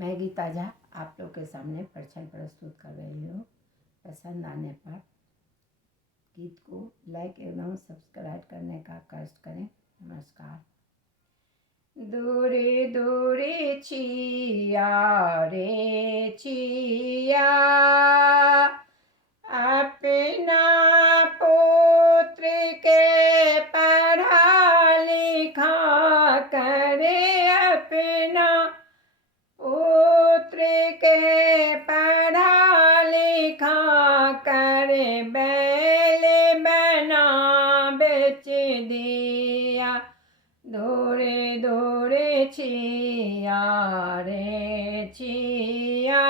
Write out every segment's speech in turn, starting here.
मैं गीता झा आप लोग के सामने प्रवचन प्रस्तुत कर रही हूँ। पसंद आने पर गीत को लाइक एवं सब्सक्राइब करने का कष्ट करें। नमस्कार। दूरी दूरी छिया रे छिया, अपना पुत्र के पढ़ा लिखा करे, अपना पुत्र के पढ़ा लिखा करे, बैल बना बेच दिया। दूरे दूरे छिया रे छिया,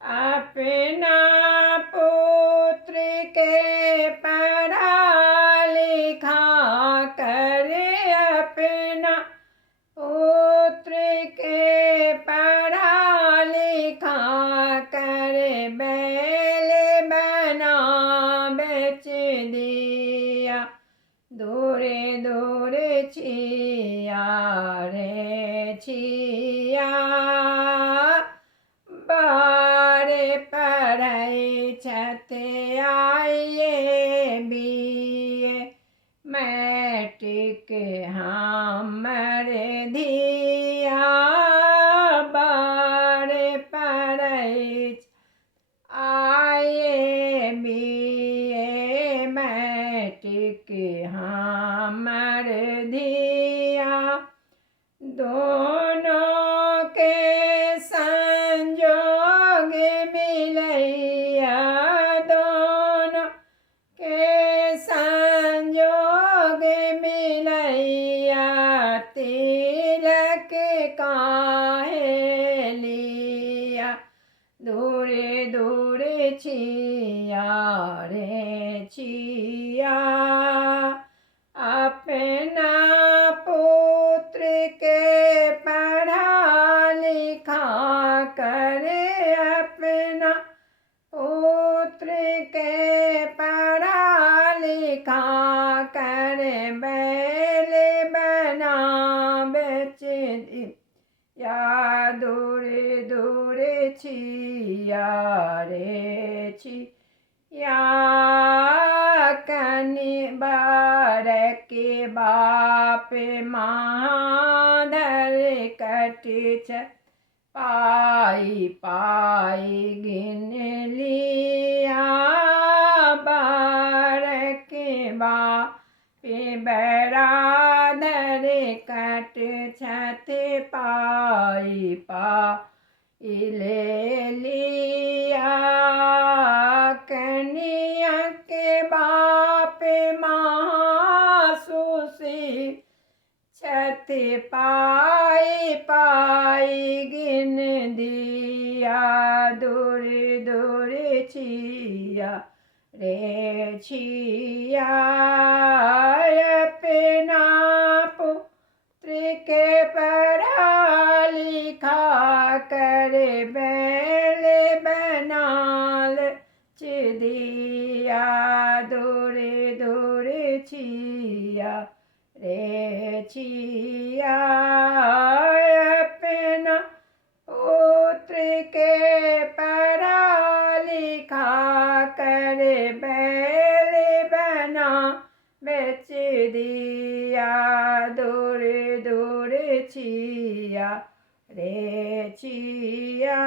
अपना पुत्र के पढ़ा लिखा करे, अपना पुत्र के पढ़ा लिखा करे, बैल बना बेच दिया। दूरे दूरे छिया रे छिया, बारे पढ़ै छथ आइए बीए, मैट्रिक हमर धिया। बारे पढ़ै आइए बीए, मैट्रिक हमर धिया। दोनों के संजोग मिलैया, दोनों के संजोग मिलैया, तिलक काहे लिया। दूरे दूरे छिया रे छिया, अपना पुत्र के पढ़ा लिखा करे, अपना पुत्र के पढ़ा लिखा करे, बैल बना बेच दिया। दूरे दूरे छिया रे छिया, कनि बर के बाप महाधर कटिछ, पाई पाई गिन लिया। बार के बाप बराधर कट छत, पाई पाई ले लिया। कन्या के बाप महासुसी, छत पाई पाई गिन दिया। दूरे दूरे छिया रे छिया, अपना पुत्र के पढ़ा लिखा करे, बैल बना बेच दिया। दूरे दूरे छिया रे छिया, अपना पुत्र के पढ़ा लिखा करे, बैल बना बेच दिया। दूरे दूरे छिया रे छिया।